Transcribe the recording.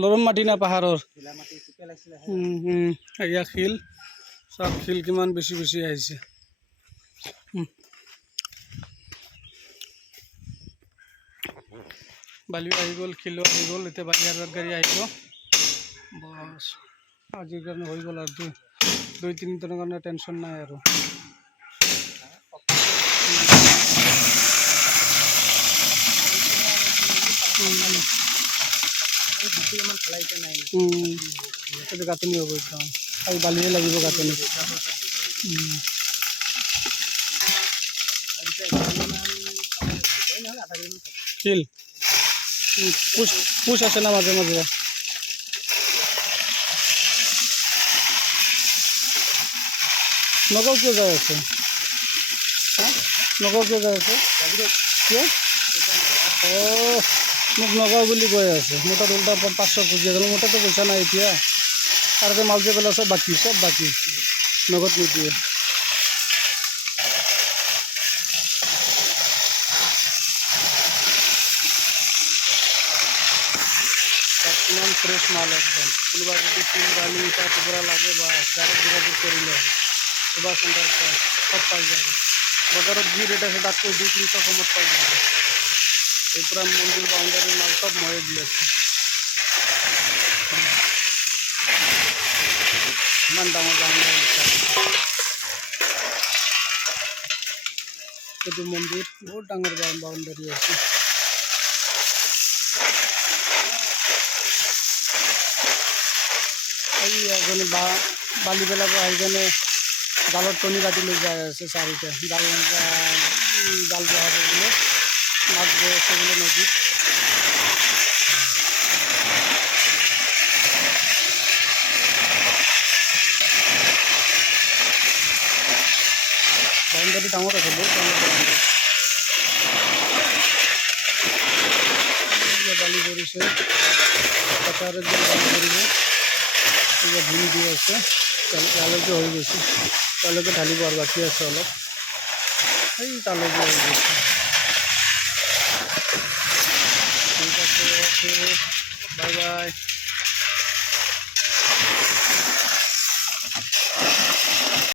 লৰম মাটি না পাহাৰৰ এয়া শিল চব শিল কিমান বেছি বেছি আহিছে বালিও আহি গ'ল শিলো আহি গ'ল এতিয়া বালি আৰু গাড়ী আহিব বছ আজিৰ কাৰণে হৈ গ'ল আৰু দুই তিনি দিনৰ কাৰণে টেনশ্যন নাই আৰু সেইটো গাঁথনি হ'ব একদম আৰু বালিয়ে লাগিব গাঁথনি শিল পুচ আছে না মাজে মাজে নগাঁও কিয় যাই আছে নগাঁও কিয় যাই আছে কিয় মোক নগাঁও বুলি কৈ আছে মোৰ তাত উল্টা 500 খুজি আছে মোৰ তাতো পইচা নাই এতিয়া আৰু মাল যে পেলাই চব বাকী নগদ নিদিয়ে কিমান ফ্ৰেছ মাল একদম কোনোবা যদি শিল বালি ইটা টুকুৰা লাগে বা ডাইৰেক্ট যোগাযোগ কৰিলে সুভাষ চেণ্টাৰ চব পাই যাব বজাৰত যি ৰেট আছে তাতকৈ 200-300 কমত পাই যাব এই পুৰা মন্দিৰ বাউণ্ডাৰীৰ মাল চব ময়ে দি আছোঁ ইমান ডাঙৰ বাউণ্ডাৰী এইটো মন্দিৰ বহুত ডাঙৰ বাউণ্ডাৰী আছে এই এজনী বালি পেলাব আহি কেনে জালত টনি কাটি লৈ যাই আছে চাৰিটা জাল বহাব বোলে মাছ গৈ আছে বোলে নদীত বাউণ্ডাৰী ডাঙৰ আছে বহুত ডাঙৰ বাউণ্ডাৰী বালি কৰিছে পথাৰত যে বালি কৰিব এতিয়া ভূমি দি আছে তালৈকে হৈ গৈছে তালৈকে ঢালিব আৰু বাকী আছে অলপ এই তালৈকে হৈ গৈছে ঠিক আছে বাই বাই